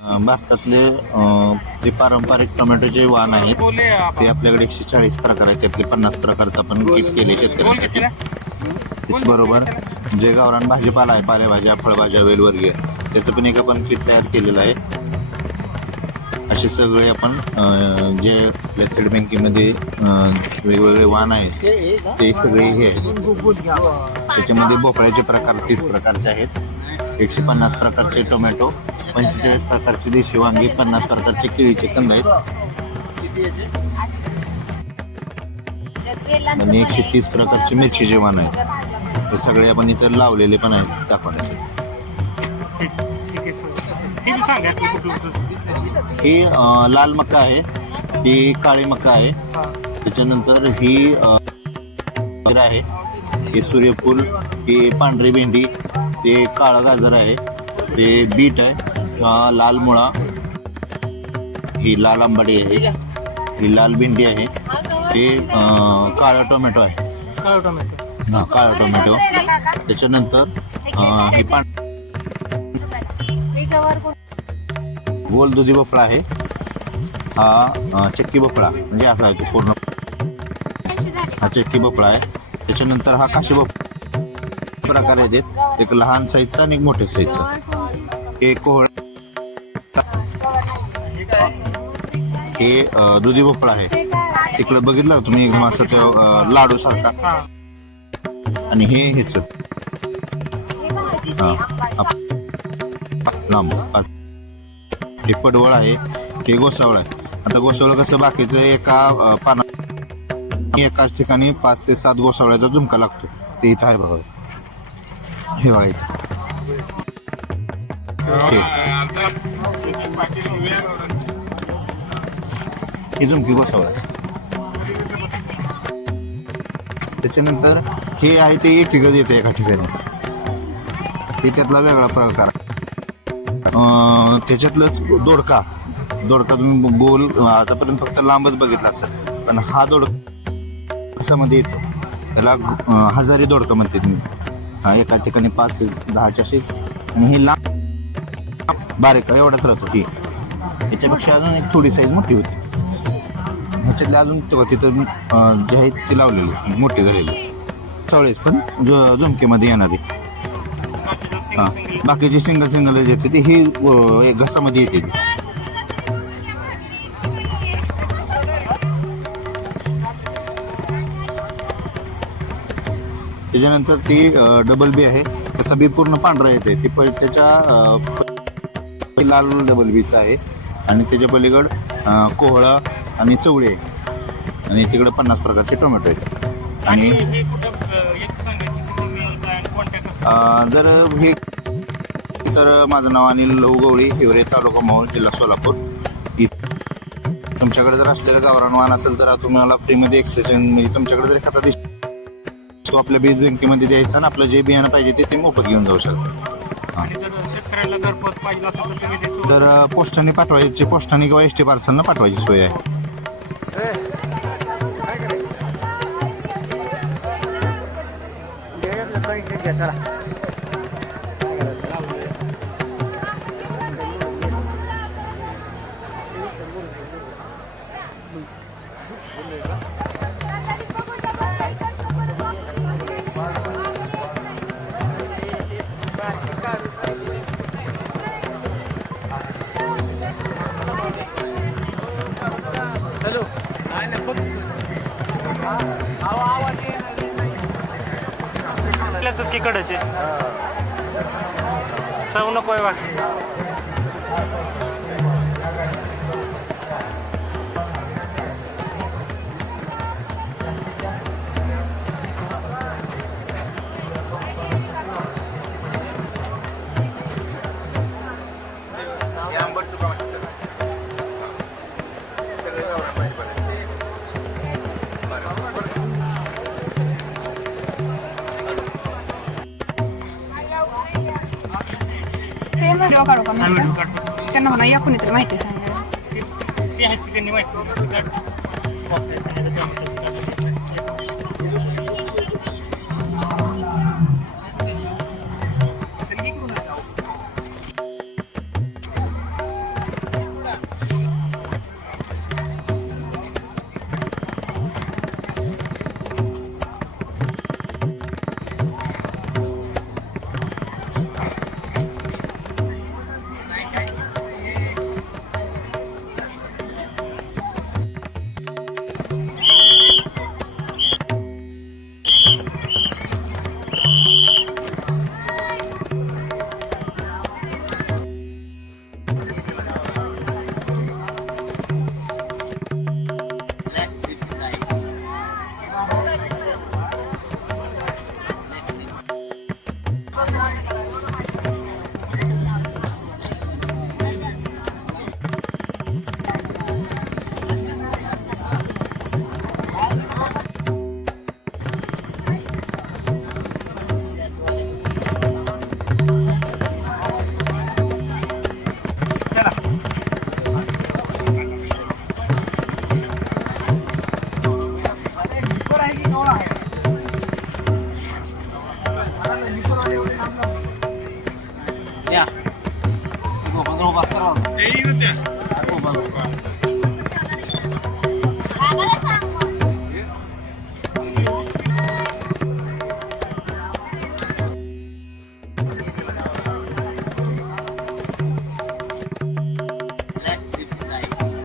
भारतातले जे पारंपरिक टोमॅटोचे वाण आहेत ते आपल्याकडे एकशे चाळीस प्रकार आहेत. त्यातले पन्नास प्रकारचं आपण किट केले शेतकऱ्यांसाठी. त्याचबरोबर जे गावरान भाजीपाला आहे पालेभाज्या फळभाज्या वेलवर्गीय. त्याचं पण एक आपण किट तयार केलेलं आहे. असे सगळे आपण जे आपल्या स्टेट बँकेमध्ये वेगवेगळे वाण आहेत ते सगळे हे आहेत. त्याच्यामध्ये भोपळ्याचे प्रकार तीस प्रकारचे आहेत. एकशे पन्नास प्रकारचे टोमॅटो पंचेचाळीस प्रकारचे देशी वांगी पन्नास प्रकारचे केळीचे कंद आहेत. आणि एकशे तीस प्रकारचे मिरची जेवण आहे हे सगळे आपण इथं लावलेले पण आहेत दाखवण्याचे ही लाल मका आहे. ही काळी मका आहे. त्याच्यानंतर ही आहे. हे सूर्यफूल ही पांढरी भेंडी ते काळं गाजर आहे. ते बीट आहे. हा लाल मुळा. ही लाल आंबाडी आहे. ही लाल भेंडी आहे. अं, काळं टोमॅटो आहे. हा काळा टोमॅटो. त्याच्यानंतर हे पां गोल दुधी भोपळा आहे. हा चक्की भोपळा. म्हणजे असा आहे तो पूर्ण. हा चक्की भोपळा आहे. त्याच्यानंतर हा काशी भोपळा. प्रकार आहेत एक लहान साईजचा आणि एक मोठ्या साईजचा. हे कोहळ. हे अं, दुधी भोपळा आहे. तिकडे बघितलं तुम्ही? एकदम असं ते अं, लाडू सारखा. आणि हे हेच. लांब हे पडवळ आहे. हे गोसावळ आहे. आता गोसावळ कसं बाकीचं एका अं, पाना एकाच ठिकाणी पाच ते सात गोसावळ्याचा झुमका लागतो. ते इथं आहे बघा. हे बघा इथं. हे. ही झुमकी गोसावळ आहे. त्याच्यानंतर हे आहे ते एकच येते एका ठिकाणी. हे त्यातला वेगळा प्रकार. त्याच्यातलंच दोडका. दोडका तुम्ही गोल आतापर्यंत फक्त लांबच बघितला असेल. पण हा दोडका कशामध्ये येतो? त्याला हजारी दोडका म्हणते तुम्ही हा एका ठिकाणी पाच ते दहाच्या अशी आणि हे लांब बारीक एवढाच राहतो. ही. याच्यापेक्षा अजून एक थोडी साईज मोठी होती. ह्याच्यातले अजून तेव्हा तिथं जे आहेत ते लावलेले मोठे झालेले. चवळेस पण ज- झुमकेमध्ये येणारे हां. बाकीचे सिंगल सिंगल येते ती हे एक घसामध्ये येते ती. त्याच्यानंतर ती डबल बी आहे. त्याचा बी पूर्ण पांढरा येते ते प त्याच्या लाल डबल बीचा आहे. आणि त्याच्या पलीकड कोहळा आणि चवळी आहे आणि तिकडे पन्नास प्रकारचे टोमॅटो आहेत. आणि जर हे तर माझं नाव अनिल उगवळी हिवरे तालुका मोहोळ जिल्हा सोलापूर. तुमच्याकडे जर असलेलं गावरान वाहन असेल तर तुम्हाला फ्रीमध्ये एक्सचेंज म्हणजे तुमच्याकडे जर एखादा दिस तो आपल्या बीज बँकेमध्ये द्यायचा आणि आपलं जे बियाणं पाहिजे ते ते मोफत घेऊन जाऊ शकतो. तर पोस्टाने पाठवायची पोस्टाने किंवा एस टी पार्सलनं पाठवायची सोय आहे. 下车了。आपल्यातच तिकडचे चव नको आहे बा. ते व्हिडिओ काढू का? काढतो. त्यांना म्हणा या कोणीतरी माहिती सांगायला ते आहेत त्यांनी माहिती.